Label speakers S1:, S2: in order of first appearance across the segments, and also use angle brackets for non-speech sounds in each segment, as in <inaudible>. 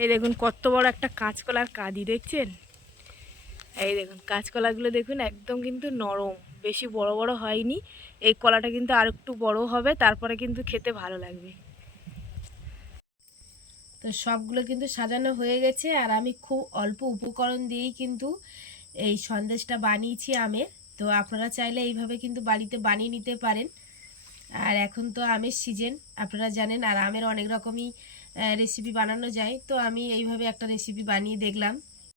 S1: এই দেখুন, কত বড় একটা কাঁচকলার কাঁদি, দেখছেন? এই দেখুন, কাঁচকলাগুলো দেখুন, একদম কিন্তু নরম। বেশি বড় বড় হয়নি। এই কলাটা কিন্তু আর একটু বড় হবে, তারপরে কিন্তু খেতে ভালো লাগবে। তো সবগুলো কিন্তু সাজানো হয়ে গেছে, আর আমি খুব অল্প উপকরণ দিয়েই কিন্তু এই সন্দেশটা বানিয়েছি আমের। তো আপনারা চাইলে এইভাবে কিন্তু বাড়িতে বানিয়ে নিতে পারেন। আর এখন তো আমের সিজন, আপনারা জানেন, আর আমের অনেক রকমই রেসিপি বানানো যায়। তো আমি এইভাবে একটা রেসিপি বানিয়ে দেখলাম।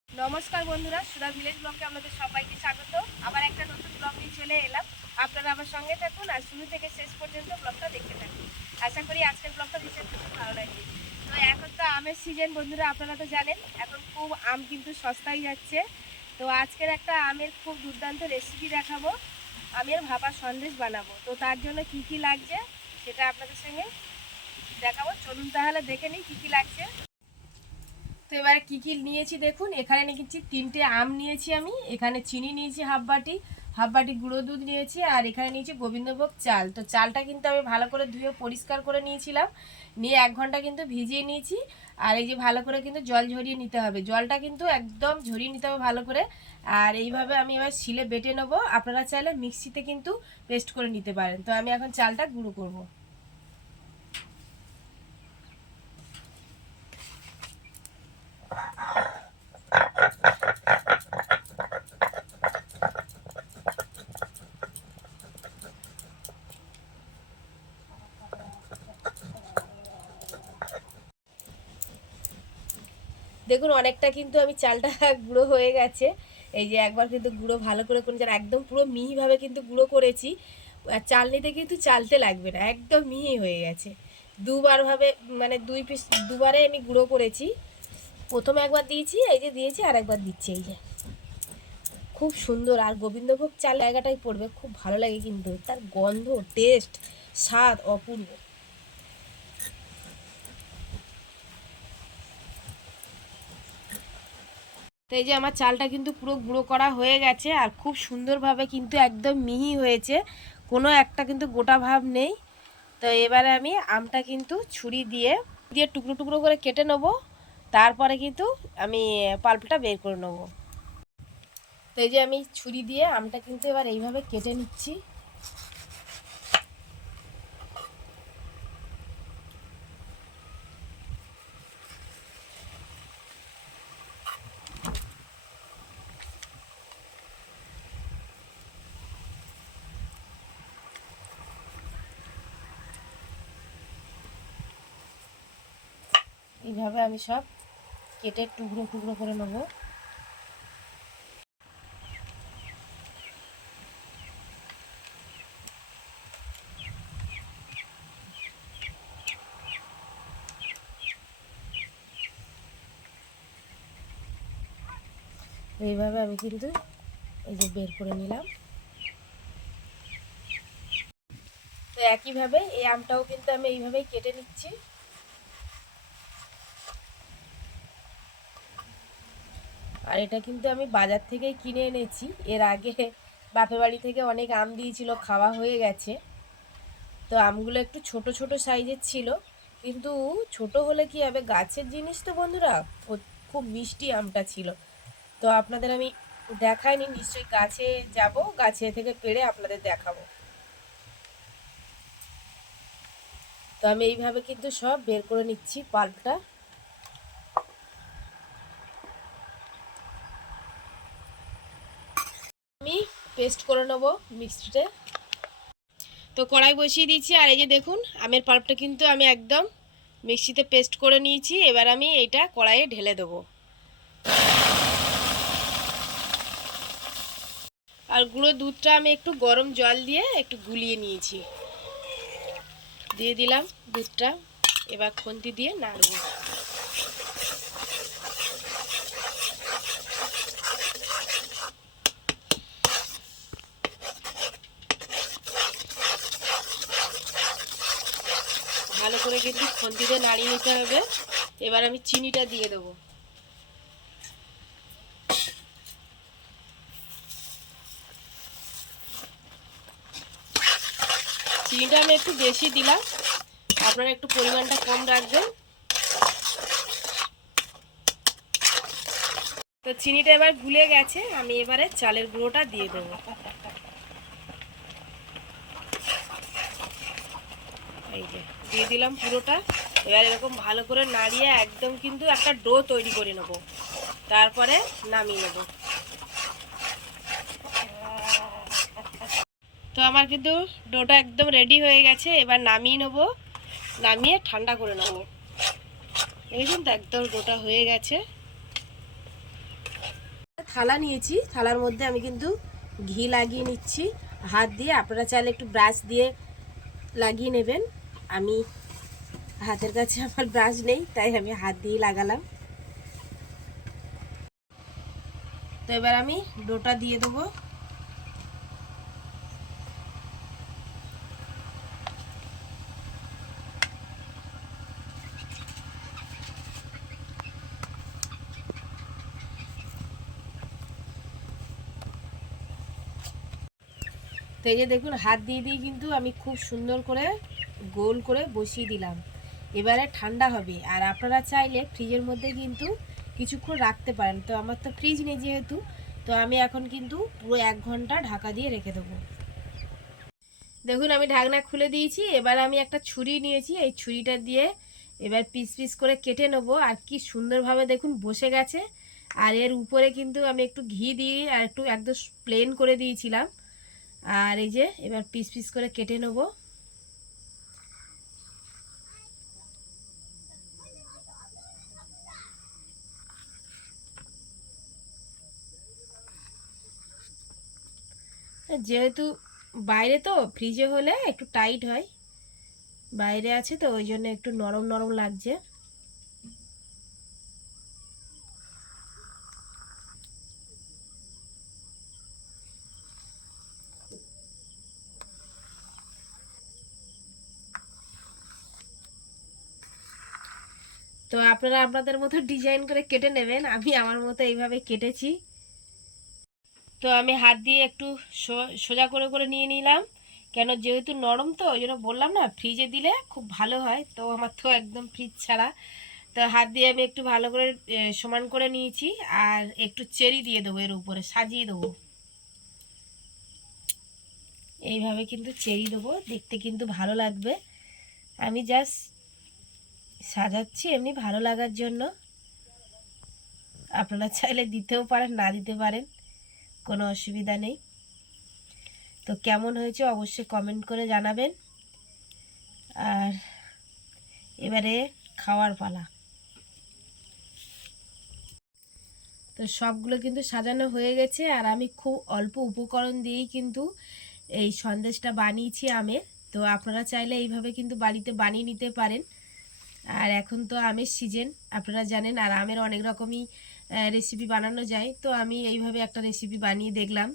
S1: নমস্কার বন্ধুরা, সুধা ভিলেজ ব্লগে আপনাদের সবাইকে স্বাগত। আবার একটা নতুন ব্লগ নিয়ে চলে এলাম। আপনারা আমার সঙ্গে থাকুন আর শুরু থেকে শেষ পর্যন্ত ব্লগটা দেখতে থাকুন। আশা করি আজকের ব্লগটা বিশেষ ভালো লাগবে। তো এখন তো আমের সিজন বন্ধুরা, আপনারা তো জানেন, এখন খুব আম কিন্তু সস্তায় যাচ্ছে। তো আজকের একটা আমের খুব দুর্দান্ত রেসিপি দেখাবো। আমের ভাপা সন্দেশ বানাবো। তো তার জন্য কি কি লাগছে, সেটা আপনাদের সঙ্গে দেখাবো। চলুন তাহলে দেখে নিই কী কী লাগছে। তো এবারে কী কী নিয়েছি দেখুন। এখানে নিয়েছি তিনটে আম নিয়েছি আমি। এখানে চিনি নিয়েছি হাফ বাটি হাফ বাটি গুঁড়ো দুধ নিয়েছি আর এখানে নিয়েছি গোবিন্দভোগ চাল। তো চালটা কিন্তু আমি ভালো করে ধুয়ে পরিষ্কার করে নিয়েছিলাম। নিয়ে এক ঘণ্টা কিন্তু ভিজিয়ে নিয়েছি। আর এই যে ভালো করে কিন্তু জল ঝরিয়ে নিতে হবে। জলটা কিন্তু একদম ঝরিয়ে নিতে হবে ভালো করে। আর এইভাবে আমি এবার শিলে বেটে নেব। আপনারা চাইলে মিক্সিতে কিন্তু পেস্ট করে নিতে পারেন। তো আমি এখন চালটা গুঁড়ো করব। দেখুন, অনেকটা কিন্তু আমি চালটা <laughs> গুঁড়ো হয়ে গেছে। এই যে একবার কিন্তু গুঁড়ো ভালো করে করে যেন একদম পুরো মিহিভাবে কিন্তু গুঁড়ো করেছি। আর চাল নিতে কিন্তু চালতে লাগবে না, একদম মিহি হয়ে গেছে। দুবারভাবে মানে দুই পিস, দুবারে আমি গুঁড়ো করেছি। প্রথমে একবার দিয়েছি, এই যে দিয়েছি, আর একবার দিচ্ছি, এই যে। খুব সুন্দর, আর গোবিন্দভোগ চাল জায়গাটাই পড়বে, খুব ভালো লাগে কিন্তু। তার গন্ধ টেস্ট স্বাদ অপূর্ব। তো এই যে আমার চালটা কিন্তু পুরো গুঁড়ো করা হয়ে গেছে আর খুব সুন্দরভাবে কিন্তু একদম মিহি হয়েছে। কোনো একটা কিন্তু গোটা ভাব নেই। তো এবারে আমি আমটা কিন্তু ছুরি দিয়ে দিয়ে টুকরো টুকরো করে কেটে নেব। তারপরে কিন্তু আমি পাল্পটা বের করে নেব। তো এই যে আমি ছুরি দিয়ে আমটা কিন্তু এবার এইভাবে কেটে নিচ্ছি। এইভাবে আমি সব কেটে টুকরো টুকরো করে নেব। এইভাবে আমি কিন্তু এই যে বের করে নিলাম। তো একইভাবে এই আমটাও কিন্তু আমি এইভাবেই কেটে নিচ্ছি। আর এটা কিন্তু আমি বাজার থেকেই কিনে এনেছি। এর আগে বাপের বাড়ি থেকে অনেক আম দিয়েছিল, খাওয়া হয়ে গেছে। তো আমগুলো একটু ছোট ছোট সাইজের ছিল। কিন্তু ছোট হলে কি হবে? গাছের জিনিস তো বন্ধুরা খুব মিষ্টি আমটা ছিল। তো আপনাদের আমি দেখাইনি, নিশ্চয়ই গাছে যাব, গাছে থেকে পেড়ে আপনাদের দেখাবো। তো আমি এইভাবে কিন্তু সব বের করে নিচ্ছি পাল্পটা আমি পেস্ট করে নেব মিক্সিতে। তো কড়াই বসিয়ে দিয়েছি, আর এই যে দেখুন, আমের পাল্পটা কিন্তু আমি একদম মিক্সিতে পেস্ট করে নিয়েছি, এবার আমি এইটা কড়াইয়ে ঢেলে দেবো। আর গুঁড়ো দুধটা আমি একটু গরম জল দিয়ে একটু গুলিয়ে নিয়েছি। দিয়ে দিলাম দুধটা, এবার খুন্তি দিয়ে নাড়ব ভালো করে কিন্তু নাড়িয়ে নিতে হবে। এবার আমি চিনিটা দিয়ে দেবো। চিনিটা আমি একটু বেশি দিলাম। আপনারা একটু পরিমাণটা কম রাখবেন। তো চিনিটা এবার গুলে গেছে, আমি এবারে চালের গুঁড়োটা দিয়ে দেবো এই যে দিয়ে দিলাম পুরোটা। এবার এরকম ভালো করে নাড়িয়ে একদম কিন্তু একটা ডো তৈরি করে নেব। তারপরে নামিয়ে নেব। তো আমার কিন্তু ডোটা একদম রেডি হয়ে গেছে, এবার নামিয়ে নেব। নামিয়ে ঠান্ডা করে নেব। দেখেছেন তো একদম ডোটা হয়ে গেছে। থালা নিয়েছি, থালার মধ্যে আমি কিন্তু ঘি লাগিয়ে নিচ্ছি। হাত দিয়ে আপনারা চাইলে একটু ব্রাশ দিয়ে লাগিয়ে নেবেন। আমি হাতের কাছে আমার ব্রাশ নেই, তাই আমি হাত দিয়ে লাগালাম। তো এবার আমি ডোটা দিয়ে দেবো। তো এই যে দেখুন, হাত দিয়ে দিয়ে কিন্তু আমি খুব সুন্দর করে গোল করে বসিয়ে দিলাম। এবারে ঠান্ডা হবে আর আপনারা চাইলে ফ্রিজের মধ্যে কিন্তু কিছুক্ষণ রাখতে পারেন। তো আমার তো ফ্রিজ নেই যেহেতু, তো আমি এখন কিন্তু পুরো এক ঘণ্টা ঢাকা দিয়ে রেখে দেবো। দেখুন, আমি ঢাকনা খুলে দিয়েছি। এবার আমি একটা ছুরি নিয়েছি। এই ছুরিটা দিয়ে এবার পিস পিস করে কেটে নেব। আর কি সুন্দরভাবে দেখুন বসে গেছে। আর এর উপরে কিন্তু আমি একটু ঘি দিয়ে আর একটু একদম প্লেন করে দিয়েছিলাম। আর এই যে এবার পিস পিস করে কেটে নেব। যেহেতু বাইরে তো ফ্রিজে হলে একটু টাইট হয়। বাইরে আছে তো, ওই জন্য একটু নরম নরম লাগছে। তো আপনারা আপনাদের মতো ডিজাইন করে কেটে নেবেন, আমি আমার মতো এইভাবে কেটেছি। তো আমি হাত দিয়ে একটু সোজা করে করে নিয়ে নিলাম। কেন যেহেতু নরম তো, ওই জন্য বললাম না ফ্রিজে দিলে খুব ভালো হয়। তো আমার তো একদম ফ্রিজ ছাড়া। তো হাত দিয়ে আমি একটু ভালো করে সমান করে নিয়েছি। আর একটু চেরি দিয়ে দেবো এর উপরে, সাজিয়ে দেবো। এইভাবে কিন্তু চেরি দেবো, দেখতে কিন্তু ভালো লাগবে। আমি জাস্ট সাজাচ্ছি এমনি ভালো লাগার জন্য। আপনারা চাইলে দিতেও পারেন, না দিতে পারেন। কোনো অসুবিধা নেই। তো কেমন হয়েছে অবশ্যই কমেন্ট করে জানাবেন। আর এবারে খাওয়ার পালা। তো সবগুলো কিন্তু সাজানো হয়ে গেছে আর আমি খুব অল্প উপকরণ দিয়েই কিন্তু এই সন্দেশটা বানিয়েছি আমের তো আপনারা চাইলে এইভাবে কিন্তু বাড়িতে বানিয়ে নিতে পারেন। আর এখন তো আমের সিজন আপনারা জানেন, আর আমের অনেক রকমই রেসিপি বানানো যায়। তো আমি এইভাবে একটা রেসিপি বানিয়ে দেখলাম।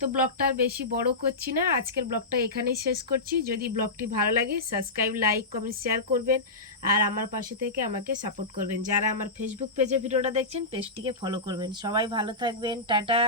S1: তো ব্লগটা আর বেশি বড় করছি না। আজকের ব্লগটা এখানেই শেষ করছি। যদি ব্লগটি ভালো লাগে সাবস্ক্রাইব লাইক কমেন্ট শেয়ার করবেন। আর আমার পাশে থেকে আমাকে সাপোর্ট করবেন। যারা আমার ফেসবুক পেজে ভিডিওটা দেখছেন পেজটিকে ফলো করবেন। সবাই ভালো থাকবেন। টাটা।